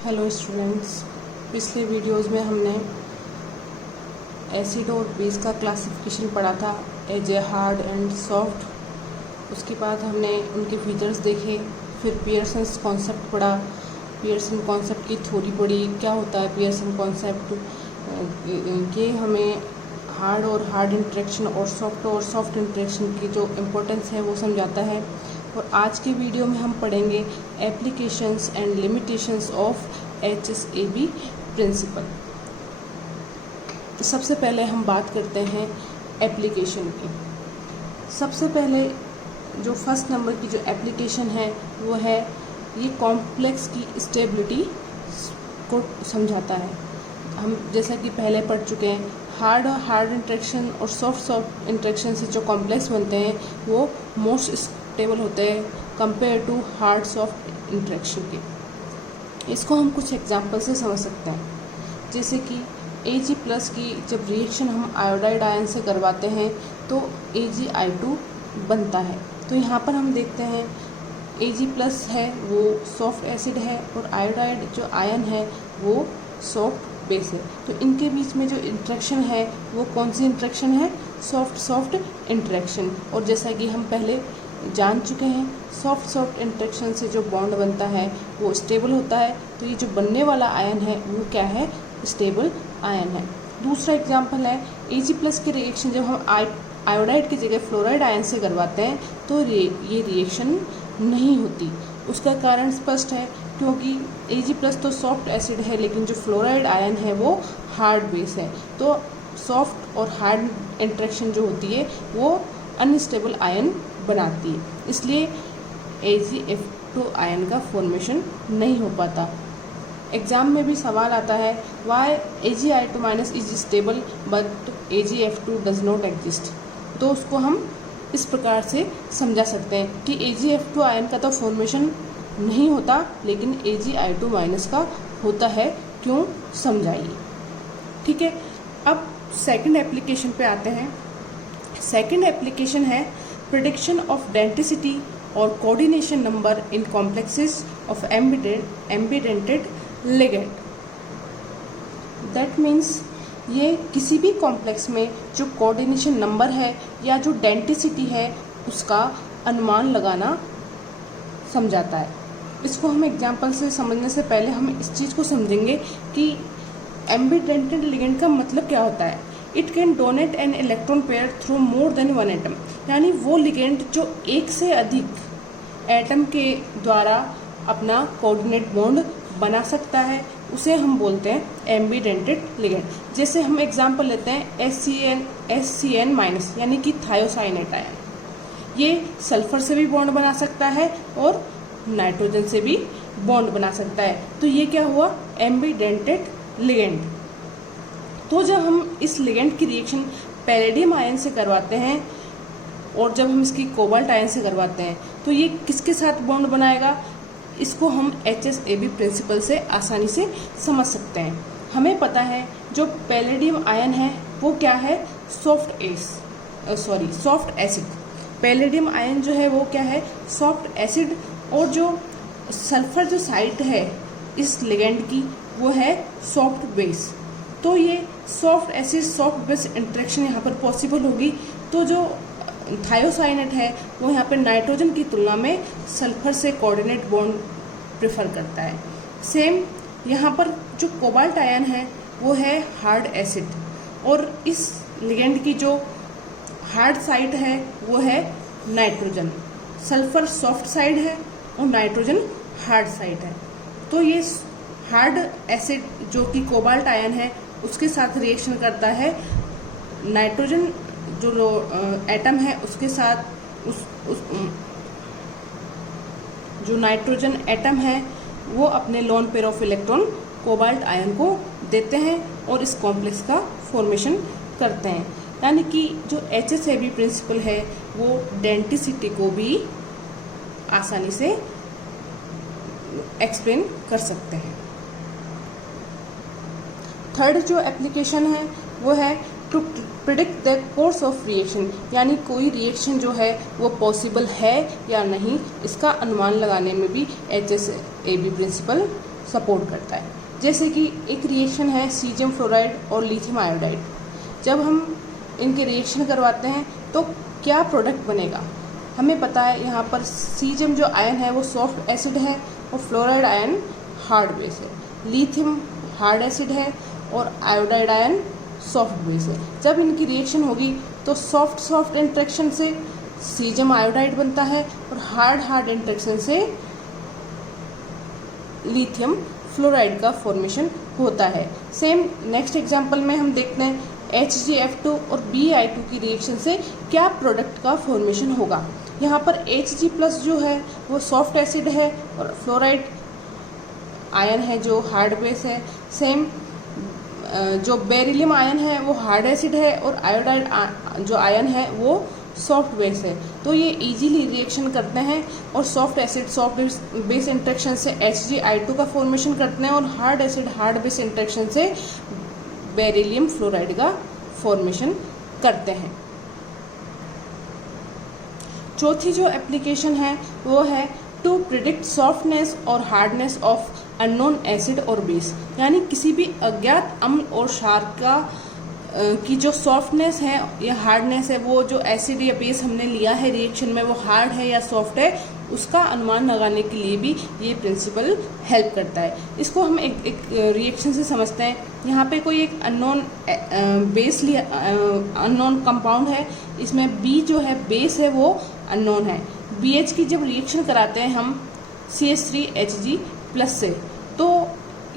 Hello students, पिछले videos में हमने एसिड और बेस का क्लासिफिकेशन पढ़ा था as a hard and soft. उसके बाद हमने उनके फीचर्स देखे, फिर पियर्सन्स कॉन्सेप्ट पढ़ा, पियर्सन कॉन्सेप्ट की थ्योरी पढ़ी, क्या होता है पियर्सन कॉन्सेप्ट, ये हमें हार्ड इंटरेक्शन और सॉफ्ट इंटरेक्शन की जो इम्पोर्टेंस है वो समझाता है। और आज के वीडियो में हम पढ़ेंगे applications and limitations of HSAB principle. सबसे पहले हम बात करते हैं एप्लीकेशन की। सबसे पहले जो फर्स्ट नंबर की जो एप्लीकेशन है वो है ये कॉम्प्लेक्स की स्टेबिलिटी को समझाता है। हम जैसा कि पहले पढ़ चुके हैं, हार्ड इंटरेक्शन और सॉफ्ट इंटरेक्शन से जो कॉम्प्लेक्स बनते हैं वो मोस्ट स्टेबल होते हैं compare to hard soft interaction के। इसको हम कुछ एग्जांपल से समझ सकते हैं, जैसे कि Ag+ की जब रिएक्शन हम आयोडाइड आयन से करवाते हैं तो AgI2 बनता है। तो यहाँ पर हम देखते हैं Ag+ है वो सॉफ्ट एसिड है और आयोडाइड जो आयन है वो सॉफ्ट बेस है। तो इनके बीच में जो इंटरेक्शन है वो कौन सी इंटरेक्शन है? Soft interaction. और जैसा कि हम पहले जान चुके हैं, सॉफ्ट इंटरेक्शन से जो बॉन्ड बनता है वो स्टेबल होता है। तो ये जो बनने वाला आयन है वो क्या है? स्टेबल आयन है। दूसरा एग्जांपल है Ag+ के रिएक्शन जब हम आयोडाइड की जगह फ्लोराइड आयन से करवाते हैं तो ये रिएक्शन नहीं होती। उसका कारण स्पष्ट है, क्योंकि Ag+ तो सॉफ्ट एसिड है लेकिन जो फ्लोराइड आयन है वो हार्ड बेस है। तो सॉफ्ट और हार्ड इंटरेक्शन जो होती है वो अनस्टेबल आयन बनाती है, इसलिए AgF2 आयन का फॉर्मेशन नहीं हो पाता। एग्जाम में भी सवाल आता है why AgI2- is stable but AgF2 does not exist. तो उसको हम इस प्रकार से समझा सकते हैं कि AgF2 आयन का तो फॉर्मेशन नहीं होता लेकिन AgI2- का होता है। क्यों? समझाइए। ठीक है, अब सेकंड एप्लीकेशन पे आते हैं। सेकंड एप्लीकेशन है प्रेडिक्शन ऑफ डेंसिटी और coordination number in complexes of ambidentate ligand. That means ये किसी भी कॉम्प्लेक्स में जो कोऑर्डिनेशन नंबर है या जो डेंसिटी है उसका अनुमान लगाना समझाता है। इसको हम एग्जांपल से समझने से पहले हम इस चीज़ को समझेंगे कि एम्बिडेंटेड लिगेंड का मतलब क्या होता है। It can donate an electron pair through more than one atom, यानी वो लिगेंड जो एक से अधिक एटम के द्वारा अपना कोऑर्डिनेट बॉन्ड बना सकता है उसे हम बोलते हैं एम्बिडेंटेड लिगेंड। जैसे हम एग्जांपल लेते हैं SCN- यानी कि थायोसाइनेट आयन। ये सल्फर से भी बॉन्ड बना सकता है और नाइट्रोजन से भी बॉन्ड बना सकता है। तो ये क्या हुआ? Ambidentate ligand. तो जब हम इस लिगेंड की रिएक्शन पैलेडियम आयन से करवाते हैं और जब हम इसकी कोबाल्ट आयन से करवाते हैं तो ये किसके साथ बॉन्ड बनाएगा? इसको हम HSAB प्रिंसिपल से आसानी से समझ सकते हैं। हमें पता है जो पैलेडियम आयन है वो क्या है? Soft acid. पैलेडियम आयन जो है वो क्या है? Soft acid. और जो सल्फर जो साइट है इस लिगेंड की वो है सॉफ्ट बेस। तो ये soft acid soft base interaction यहाँ पर पॉसिबल होगी। तो जो थायोसाइनेट है वो यहाँ पे नाइट्रोजन की तुलना में सल्फर से कोऑर्डिनेट बॉन्ड प्रेफर करता है। सेम यहाँ पर जो कोबाल्ट आयन है वो है हार्ड एसिड और इस लिगेंड की जो हार्ड साइड है वो है नाइट्रोजन। सल्फर सॉफ्ट साइड है और नाइट्रोजन हार्ड साइड है। तो ये हार्ड एसिड जो कि कोबाल्ट आयन है उसके साथ रिएक्शन करता है। नाइट्रोजन जो एटम है उसके साथ जो नाइट्रोजन एटम है वो अपने lone pair of electron cobalt ion को देते हैं और इस कॉम्प्लेक्स का फॉर्मेशन करते हैं। यानी कि जो HSAB प्रिंसिपल है वो डेंसिटी को भी आसानी से एक्सप्लेन कर सकते हैं। थर्ड जो एप्लीकेशन है वो है to predict the course of reaction, यानी कोई रिएक्शन जो है वो पॉसिबल है या नहीं इसका अनुमान लगाने में भी HSAB प्रिंसिपल सपोर्ट करता है। जैसे कि एक रिएक्शन है सीजियम फ्लोराइड और लिथियम आयोडाइड। जब हम इनके रिएक्शन करवाते हैं तो क्या प्रोडक्ट बनेगा, हमें पता है यहाँ पर सीजियम जो आयन है वो सॉफ्ट एसिड है और फ्लोराइड आयन हार्ड बेस है। लिथियम हार्ड एसिड है और आयोडाइड आयन सॉफ्ट बेस है। जब इनकी रिएक्शन होगी तो सॉफ्ट इंटरेक्शन से सीजियम आयोडाइड बनता है और हार्ड इंटरेक्शन से लिथियम फ्लोराइड का फॉर्मेशन होता है। सेम नेक्स्ट एग्जांपल में हम देखते हैं HgF2 और Bi2 की रिएक्शन से क्या प्रोडक्ट का फॉर्मेशन होगा। यहाँ पर Hg+ जो है वो सॉफ्ट एसिड है और फ्लोराइड आयन है जो हार्ड बेस है। सेम जो बेरिलियम आयन है वो हार्ड एसिड है और आयोडाइड जो आयन है वो सॉफ्ट बेस है। तो ये इजीली रिएक्शन करते हैं और soft acid soft base interaction से HgI2 का फॉर्मेशन करते हैं और hard acid hard base interaction से बेरिलियम फ्लोराइड का फॉर्मेशन करते हैं। चौथी जो एप्लीकेशन है वो है टू प्रिडिक्ट सॉफ्टनेस और हार्डनेस ऑफ अननोन एसिड और बेस, यानी किसी भी अज्ञात अम्ल और क्षार का की जो सॉफ्टनेस है या हार्डनेस है, वो जो एसिड या बेस हमने लिया है रिएक्शन में वो हार्ड है या सॉफ्ट है, उसका अनुमान लगाने के लिए भी ये प्रिंसिपल हेल्प करता है। इसको हम एक रिएक्शन से समझते हैं। यहाँ पे कोई एक अननोन बेस लिया, अननोन कंपाउंड है, इसमें B जो है बेस है वो अननोन है। BH की जब रिएक्शन कराते हैं हम CH3Hg+ से, तो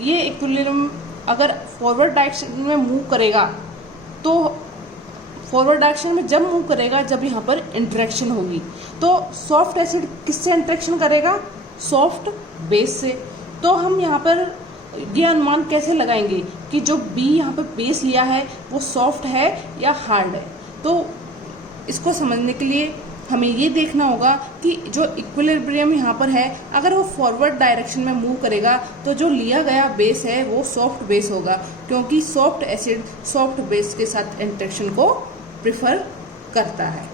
ये इक्विलिब्रियम अगर फॉरवर्ड डायरेक्शन में मूव करेगा तो फॉरवर्ड डायरेक्शन में जब मूव करेगा जब यहाँ पर इंटरेक्शन होगी, तो सॉफ्ट एसिड किससे इंटरेक्शन करेगा, सॉफ्ट बेस से। तो हम यहाँ पर ये अनुमान कैसे लगाएंगे कि जो B यहाँ पर बेस लिया है वो सॉफ्ट है या हार्ड है। तो इसको समझने के लिए हमें ये देखना होगा कि जो इक्विलिब्रियम यहाँ पर है अगर वो फॉरवर्ड डायरेक्शन में मूव करेगा तो जो लिया गया बेस है वो सॉफ्ट बेस होगा, क्योंकि सॉफ्ट एसिड सॉफ्ट बेस के साथ इंटरेक्शन को प्रिफर करता है।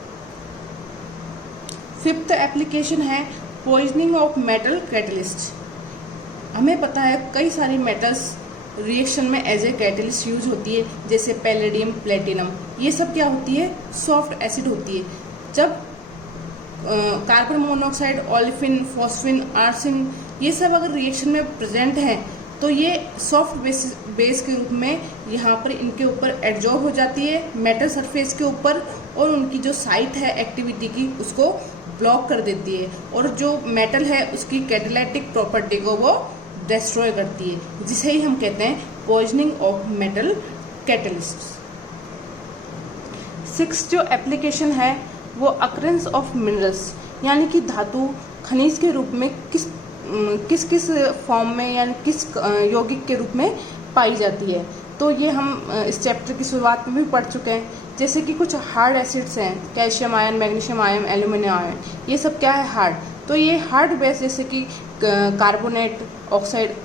फिफ्थ एप्लीकेशन है पॉइजनिंग ऑफ मेटल कैटलिस्ट। हमें पता है कई सारी मेटल्स रिएक्शन में एज ए कैटलिस्ट यूज होती है, जैसे पैलेडियम प्लेटिनम, ये सब क्या होती है, सॉफ्ट एसिड होती है। जब carbon monoxide, olefin, phosphine, arsine ये सब अगर रिएक्शन में प्रेजेंट हैं तो ये सॉफ्ट बेस के रूप में यहाँ पर इनके ऊपर एडजॉर्ब हो जाती है मेटल सरफेस के ऊपर, और उनकी जो साइट है एक्टिविटी की उसको ब्लॉक कर देती है, और जो मेटल है उसकी कैटालिटिक प्रॉपर्टी को वो डिस्ट्रॉय करती है, जिसे ही हम कहते हैं poisoning of metal catalyst. Sixth जो एप्लीकेशन है वो अकरेंस ऑफ मिनरल्स, यानी कि धातु खनिज के रूप में किस फॉर्म में यानी किस यौगिक के रूप में पाई जाती है। तो ये हम इस चैप्टर की शुरुआत में भी पढ़ चुके हैं। जैसे कि कुछ हार्ड एसिड्स हैं, calcium ion, magnesium ion, aluminium ion, ये सब क्या है, हार्ड। तो ये हार्ड बेस जैसे कि कार्बोनेट, ऑक्साइड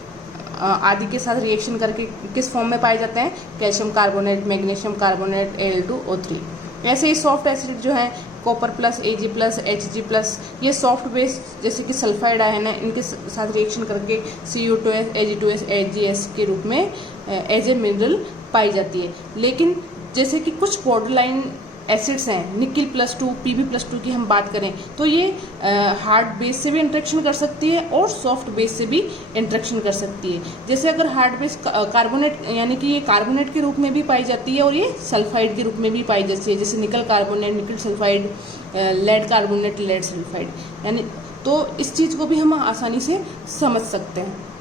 आदि के साथ रिएक्शन करके किस फॉर्म में पाए जाते हैं, calcium carbonate, magnesium carbonate, Al2O3। ऐसे ही सॉफ्ट एसिड जो है कॉपर प्लस, Ag+, Hg+, ये सॉफ्ट बेस जैसे कि सल्फाइड आयन है, इनके साथ रिएक्शन करके Cu2S, Ag2S, Ag के रूप में एज ए मिनरल पाई जाती है। लेकिन जैसे कि कुछ बॉर्डरलाइन एसिड्स हैं, निकिल +2, Pb+2 की हम बात करें तो ये हार्ड बेस से भी इंटरेक्शन कर सकती है और सॉफ्ट बेस से भी इंटरेक्शन कर सकती है। जैसे अगर हार्ड बेस कार्बोनेट यानी कि ये कार्बोनेट के रूप में भी पाई जाती है और ये सल्फाइड के रूप में भी पाई जाती है, जैसे nickel carbonate, nickel sulphide, lead carbonate, lead sulphide, यानी तो इस चीज़ को भी हम आसानी से समझ सकते हैं।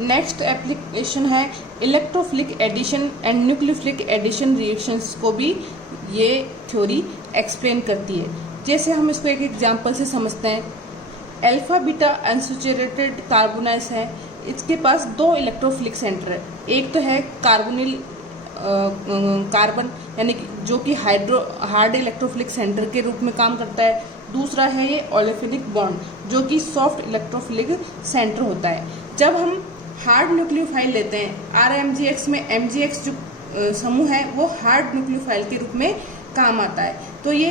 नेक्स्ट एप्लीकेशन है electrophilic addition and nucleophilic addition reactions को भी ये थ्योरी एक्सप्लेन करती है। जैसे हम इसको एक एग्जांपल से समझते हैं, अल्फा बीटा अनसैचुरेटेड कार्बोनाइल्स है, इसके पास 2 इलेक्ट्रोफिलिक सेंटर है। एक तो है कार्बोनिल कार्बन यानी कि जो कि हार्ड इलेक्ट्रोफिलिक सेंटर के रूप में काम करता है। दूसरा है ये ओलेफिलिक बॉन्ड जो कि सॉफ्ट इलेक्ट्रोफिलिक सेंटर होता है। जब हम हार्ड न्यूक्लियोफाइल लेते हैं, RMgX में MgX जो समूह है वो हार्ड न्यूक्लियोफाइल के रूप में काम आता है। तो ये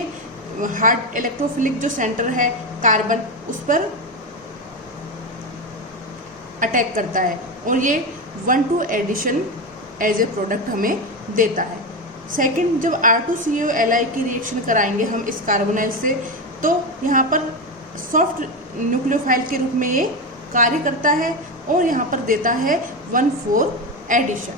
हार्ड इलेक्ट्रोफिलिक जो सेंटर है कार्बन, उस पर अटैक करता है और ये 1,2 एडिशन एज ए प्रोडक्ट हमें देता है। सेकंड, जब R2CO Li की रिएक्शन कराएंगे हम इस कार्बोनाइल से, तो यहाँ पर सॉफ्ट न्यूक्लियोफाइल के रूप में ये कार्य करता है और यहाँ पर देता है 1,4 एडिशन।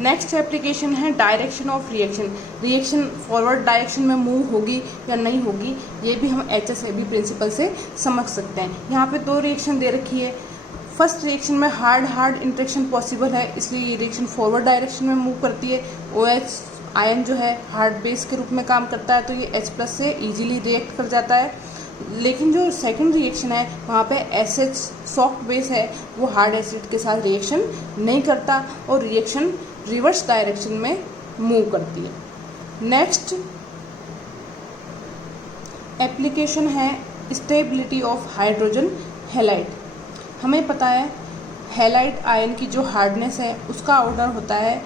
नेक्स्ट एप्लीकेशन है direction of reaction. Reaction forward direction में मूव होगी या नहीं होगी, ये भी हम HSAB प्रिंसिपल से समझ सकते हैं। यहाँ पे 2 रिएक्शन दे रखी है। फर्स्ट रिएक्शन में हार्ड इंटरेक्शन पॉसिबल है, इसलिए ये रिएक्शन फॉरवर्ड डायरेक्शन में मूव करती है। OH आयन जो है हार्ड बेस के रूप में काम करता है, तो ये H+ से इजीली रिएक्ट कर जाता है। लेकिन जो सेकंड रिएक्शन है वहाँ पे SH सॉफ्ट बेस है, वो हार्ड एसिड के साथ रिएक्शन नहीं करता और रिएक्शन रिवर्स डायरेक्शन में मूव करती है। नेक्स्ट एप्लीकेशन है स्टेबिलिटी ऑफ हाइड्रोजन हैलाइड। हमें पता है हैलाइड आयन की जो हार्डनेस है उसका ऑर्डर होता है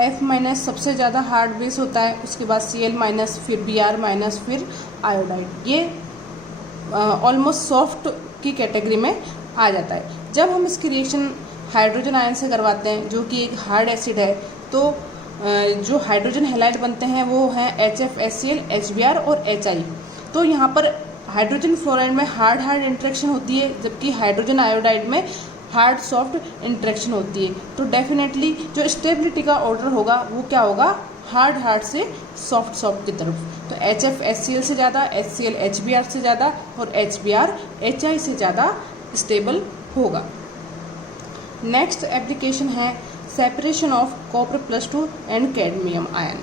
F- सबसे ज़्यादा हार्ड बेस होता है, उसके बाद Cl-, फिर Br-, फिर आयोडाइड। ये ऑलमोस्ट सॉफ्ट की कैटेगरी में आ जाता है। जब हम इसकी रिएक्शन हाइड्रोजन आयन से करवाते हैं जो कि एक हार्ड एसिड है, तो जो हाइड्रोजन हैलाइड बनते हैं वो हैं HF, HCl, HBr और HI। तो यहाँ पर हाइड्रोजन फ्लोराइड में हार्ड इंटरेक्शन होती है, जबकि हाइड्रोजन आयोडाइड में हार्ड सॉफ्ट इंटरेक्शन होती है। तो डेफिनेटली जो स्टेबिलिटी का ऑर्डर होगा वो क्या होगा, हार्ड से सॉफ्ट की तरफ। तो HF HCl से ज़्यादा, HCl HBr से ज़्यादा और HBr HI से ज़्यादा स्टेबल होगा। नेक्स्ट एप्लीकेशन है separation of copper +2 and cadmium ion.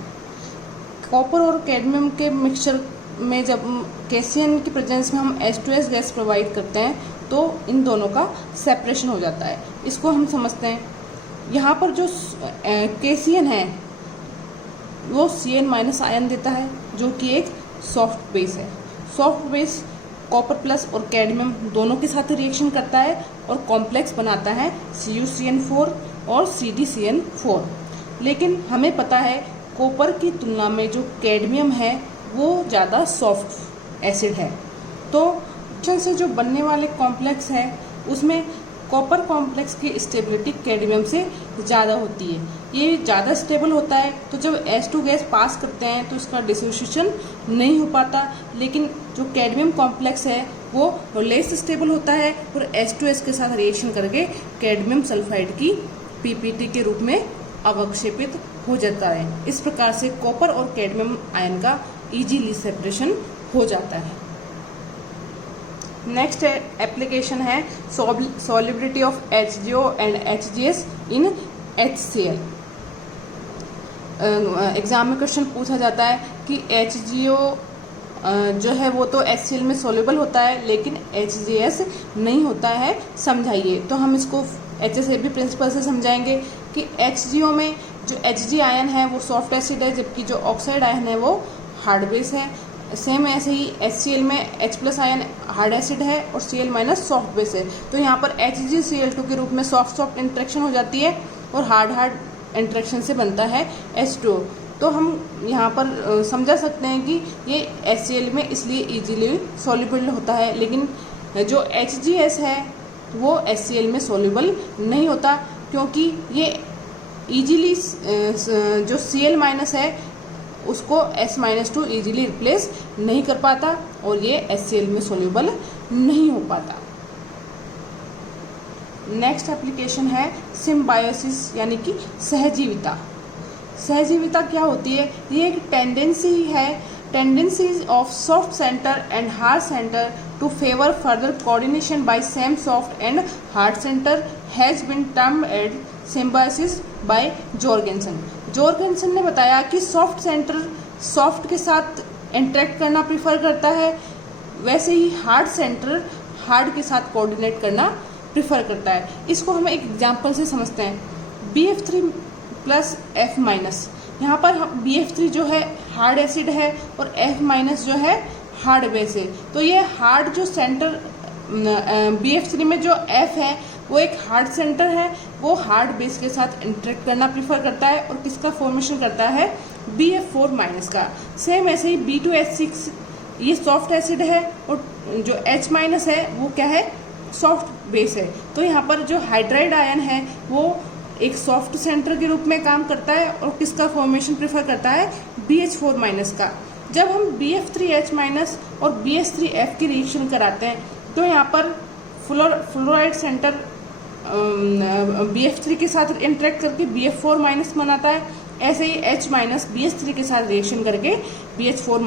Copper और कैडमियम के मिक्सचर में जब कैसियन की प्रेजेंस में हम H2S गैस प्रोवाइड करते हैं तो इन दोनों का सेपरेशन हो जाता है। इसको हम समझते हैं। यहाँ पर जो कैसियन है वो Cn- आयन देता है जो कि एक सॉफ्ट बेस है। सॉफ्ट बेस कॉपर प्लस और कैडमियम दोनों के साथ रिएक्शन करता है और कॉम्प्लेक्स बनाता है CuCN4 और CdCN4। लेकिन हमें पता है कॉपर की तुलना में जो कैडमियम है वो ज़्यादा सॉफ्ट एसिड है, तो रिएक्शन से जो बनने वाले कॉम्प्लेक्स है उसमें कॉपर कॉम्प्लेक्स की स्टेबिलिटी कैडमियम से ज़्यादा होती है। ये ज़्यादा स्टेबल होता है, तो जब H2 गैस पास करते हैं तो इसका डिसोसिएशन नहीं हो पाता। लेकिन जो कैडमियम कॉम्प्लेक्स है वो लेस स्टेबल होता है और H2S के साथ रिएक्शन करके कैडमियम सल्फाइड की PPT के रूप में अवक्षेपित हो जाता है। इस प्रकार से कॉपर और कैडमियम आयन का इजीली सेपरेशन हो जाता है। नेक्स्ट एप्लीकेशन है solubility of HGO and HGS in HCl। Exam में क्वेश्चन पूछा जाता है कि HGO जो है वो तो HCl में सॉल्युबल होता है लेकिन HGS नहीं होता है, समझाइए। तो हम इसको HSAB प्रिंसिपल से समझाएंगे कि HGO में जो Hg आयन है वो सॉफ्ट एसिड है, जबकि जो ऑक्साइड आयन है वो हार्ड बेस है। सेम ऐसे ही HCl में H+ आयन हार्ड एसिड है और Cl- सॉफ्ट बेस है। तो यहाँ पर HgCl2 के रूप में सॉफ्ट इंटरेक्शन हो जाती है और हार्ड इंटरेक्शन से बनता है H2O। तो हम यहाँ पर समझा सकते हैं कि ये HCl में इसलिए इजीली सॉल्युबल होता है, लेकिन जो HGS है वो HCl में सॉल्युबल नहीं होता, क्योंकि ये इजीली जो Cl- है उसको S-2 इजीली रिप्लेस नहीं कर पाता और ये HCl में सॉल्युबल नहीं हो पाता। नेक्स्ट एप्लीकेशन है सिम्बायोसिस यानी कि सहजीविता। सहजीविता क्या होती है? ये एक tendency of soft centre and hard centre to favour further coordination by same soft and hard centre has been termed as symbiosis by Jorgensen. Jorgensen ने बताया कि सॉफ्ट सेंटर सॉफ्ट के साथ इंटरेक्ट करना प्रीफर करता है, वैसे ही हार्ड सेंटर हार्ड के साथ कोऑर्डिनेट करना प्रीफर करता है। इसको हम एक एग्जांपल से समझते हैं। BF3 + F-। यहाँ पर BF3 जो है हार्ड एसिड है और F- जो है हार्ड बेस है। तो ये हार्ड जो सेंटर BF3 में जो F है वो एक हार्ड सेंटर है, वो हार्ड बेस के साथ इंटरेक्ट करना प्रीफर करता है और किसका फॉर्मेशन करता है? BF4- का। सेम ऐसे ही B2H6 ये सॉफ्ट एसिड है और जो H- है वो क्या है? सॉफ्ट बेस है। तो यहाँ पर जो हाइड्राइड आयन है वो एक सॉफ्ट सेंटर के रूप में काम करता है और किसका फॉर्मेशन प्रेफर करता है, BH4- का। जब हम BF3H- और BH3F की रिएक्शन कराते हैं तो यहाँ पर फ्लोराइड सेंटर BF3 के साथ इंटरेक्ट करके BF4- बनाता है। ऐसे ही H- BH3 के साथ रिएक्शन करके BH4-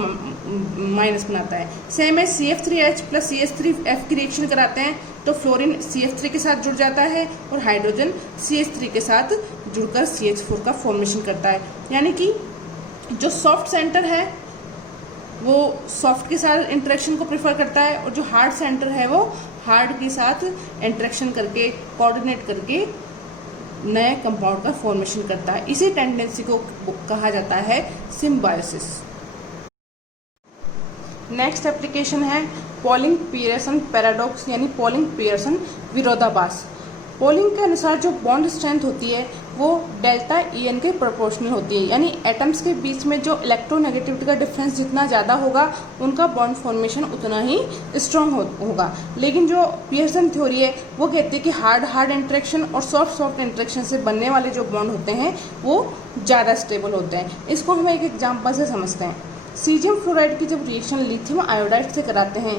बनाता है। सेम है CF3H प्लस CH3F की रिएक्शन कराते हैं तो फ्लोरीन CF3 के साथ जुड़ जाता है और हाइड्रोजन CH3 के साथ जुड़कर CH4 का फॉर्मेशन करता है। यानी कि जो सॉफ्ट सेंटर है वो सॉफ्ट के साथ इंटरेक्शन को प्रेफर करता है और जो हार्ड सेंटर है वो हार्ड के साथ इंटरेक्शन करके कोऑर्डिनेट करके नए कंपाउंड का फॉर्मेशन करता है। इसी टेंडेंसी को कहा जाता है सिम्बायोसिस। नेक्स्ट एप्लीकेशन है पॉलिंग पियर्सन पैराडॉक्स यानी पॉलिंग पियर्सन विरोधाभास। पॉलिंग के अनुसार जो बॉन्ड स्ट्रेंथ होती है वो डेल्टा EN के प्रोपोर्शनल होती है, यानी एटम्स के बीच में जो इलेक्ट्रोनेगेटिविटी का डिफरेंस जितना ज़्यादा होगा उनका बॉन्ड फॉर्मेशन उतना ही स्ट्रॉन्ग होगा। लेकिन जो पियर्सन थ्योरी है वो कहती है कि हार्ड इंटरेक्शन और सॉफ्ट इंटरेक्शन से बनने वाले जो बॉन्ड होते हैं वो ज़्यादा स्टेबल होते हैं। इसको हम एक एग्जाम्पल से समझते हैं। सीजियम फ्लोराइड की जब रिएक्शन लिथियम आयोडाइड से कराते हैं,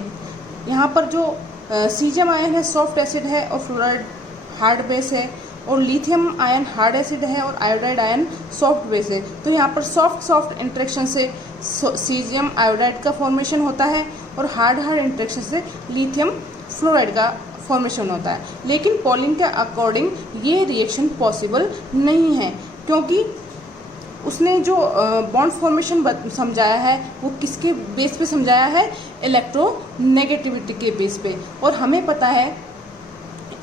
यहाँ पर जो सीजियम आयन है सॉफ्ट एसिड है और फ्लोराइड हार्ड बेस है, और लिथियम आयन हार्ड एसिड है और आयोडाइड आयन सॉफ्ट बेस है। तो यहाँ पर सॉफ्ट इंटरेक्शन से सीजियम आयोडाइड का फॉर्मेशन होता है और हार्ड इंटरेक्शन से लिथियम फ्लोराइड का फॉर्मेशन होता है। लेकिन पॉलिंग के अकॉर्डिंग ये रिएक्शन पॉसिबल नहीं है, क्योंकि उसने जो बॉन्ड फॉर्मेशन समझाया है वो किसके बेस पे समझाया है, इलेक्ट्रोनेगेटिविटी के बेस पे। और हमें पता है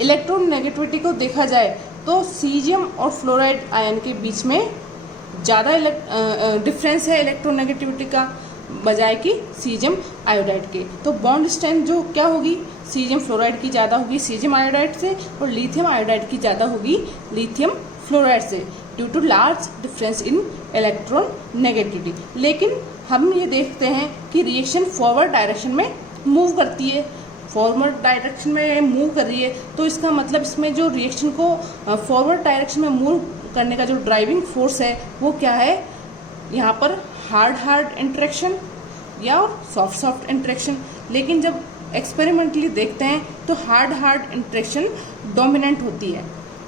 इलेक्ट्रोनेगेटिविटी को देखा जाए तो सीजियम और फ्लोराइड आयन के बीच में ज़्यादा डिफरेंस है इलेक्ट्रोनेगेटिविटी का बजाय कि सीजियम आयोडाइड के। तो बॉन्ड स्ट्रेंथ जो क्या होगी, सीजियम फ्लोराइड की ज़्यादा होगी सीजियम आयोडाइड से और लिथियम आयोडाइड की ज़्यादा होगी लिथियम फ्लोराइड से, due to large difference in electron negativity. लेकिन हम ये देखते हैं कि रिएक्शन फॉरवर्ड डायरेक्शन में मूव करती है, फॉरवर्ड डायरेक्शन में मूव कर रही है। तो इसका मतलब इसमें जो रिएक्शन को फॉरवर्ड डायरेक्शन में मूव करने का जो ड्राइविंग फोर्स है वो क्या है, यहाँ पर हार्ड इंटरेक्शन या सॉफ्ट इंटरेक्शन। लेकिन जब एक्सपेरिमेंटली देखते हैं तो हार्ड इंटरेक्शन डोमिनेंट होती है।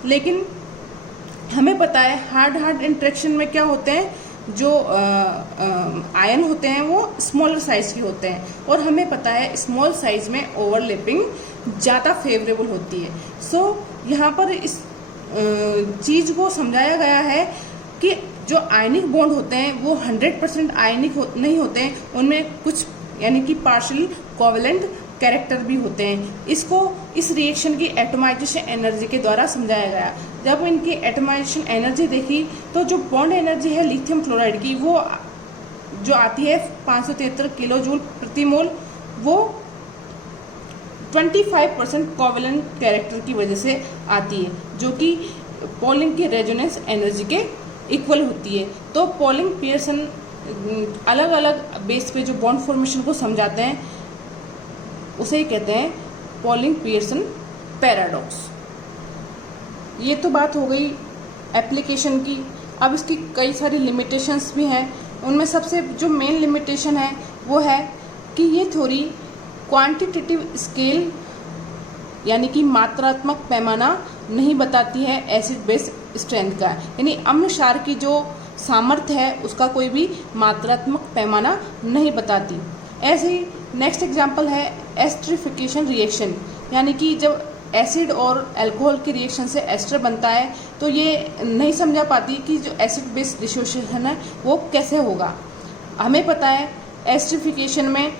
लेकिन हमें पता है हार्ड इंटरेक्शन में क्या होते हैं, जो आयन होते हैं वो स्मॉलर साइज के होते हैं और हमें पता है स्मॉल साइज में ओवरलैपिंग ज़्यादा फेवरेबल होती है। सो यहाँ पर इस चीज़ को समझाया गया है कि जो आयनिक बॉन्ड होते हैं वो 100% आयनिक नहीं होते हैं, उनमें कुछ यानी कि पार्शियल कोवेलेंट कैरेक्टर भी होते हैं। इसको इस रिएक्शन की एटमाइजेशन एनर्जी के द्वारा समझाया गया। जब इनकी एटमाइजेशन एनर्जी देखी तो जो बॉन्ड एनर्जी है लिथियम फ्लोराइड की वो जो आती है 573 किलो जूल प्रति मोल, वो 25% कोवेलेंट कैरेक्टर की वजह से आती है, जो कि पॉलिंग की रेजोनेंस एनर्जी के इक्वल होती है। तो पॉलिंग पियर्सन अलग अलग बेस पे जो बॉन्ड फॉर्मेशन को समझाते हैं उसे ही कहते हैं पॉलिंग पियर्सन पैराडॉक्स। ये तो बात हो गई एप्लीकेशन की। अब इसकी कई सारी लिमिटेशंस भी हैं। उनमें सबसे जो मेन लिमिटेशन है वो है कि ये थ्योरी क्वांटिटेटिव स्केल यानी कि मात्रात्मक पैमाना नहीं बताती है एसिड बेस स्ट्रेंथ का, यानी अम्ल क्षार की जो सामर्थ्य है उसका कोई भी मात्रात्मक पैमाना नहीं बताती। ऐसे ही नेक्स्ट एग्जांपल है एस्टरिफिकेशन रिएक्शन, यानी कि जब एसिड और अल्कोहल के रिएक्शन से एस्टर बनता है तो ये नहीं समझा पाती कि जो एसिड बेस डिसोसिएशन है वो कैसे होगा। हमें पता है एस्टरिफिकेशन में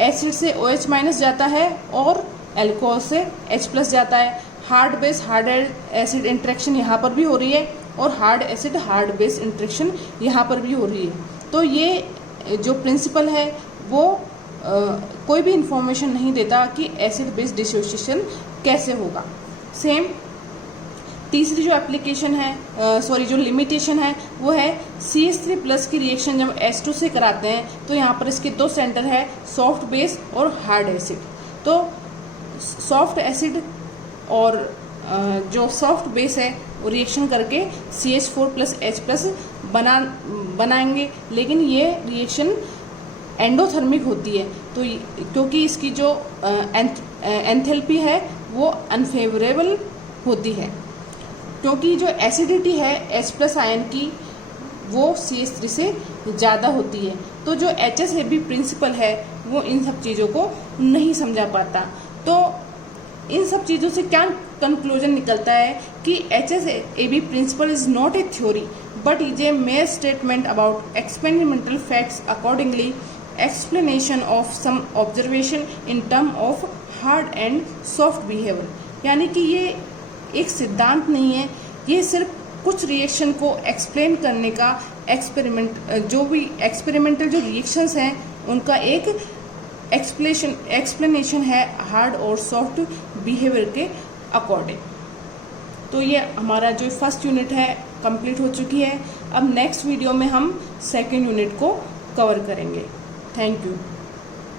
एसिड से OH- जाता है और अल्कोहल से H+ जाता है। Hard base hard acid interaction यहाँ पर भी हो रही है और hard acid hard base interaction यहाँ पर भी हो रही है। तो ये जो प्रिंसिपल है वो कोई भी इंफॉर्मेशन नहीं देता कि एसिड बेस डिसोसिएशन कैसे होगा। सेम तीसरी जो एप्लीकेशन है जो लिमिटेशन है वो है CH3+ की रिएक्शन जब H2 से कराते हैं तो यहाँ पर इसके दो सेंटर है, सॉफ्ट बेस और हार्ड एसिड। तो सॉफ्ट एसिड और जो सॉफ्ट बेस है वो रिएक्शन करके CH4+H+ बनाएंगे, लेकिन ये रिएक्शन एंडोथर्मिक होती है। तो क्योंकि इसकी जो एंथैल्पी है वो अनफेवरेबल होती है, क्योंकि जो एसिडिटी है H+ आयन की वो CH3 से ज़्यादा होती है। तो जो HSAB प्रिंसिपल है वो इन सब चीज़ों को नहीं समझा पाता। तो इन सब चीज़ों से क्या कंक्लूजन निकलता है कि HSAB principle is not a theory but is a mere statement about experimental facts accordingly explanation of some observation in term of hard and soft behaviour. यानी कि ये एक सिद्धांत नहीं है, ये सिर्फ कुछ रिएक्शन को एक्सप्लेन करने का एक्सपेरिमेंटल जो रिएक्शंस हैं उनका एक एक्सप्लेनेशन है हार्ड और सॉफ्ट बिहेवियर के अकॉर्डिंग। तो ये हमारा जो फर्स्ट यूनिट है कंप्लीट हो चुकी है। अब नेक्स्ट वीडियो में हम सेकेंड यूनिट को कवर करेंगे। Thank you.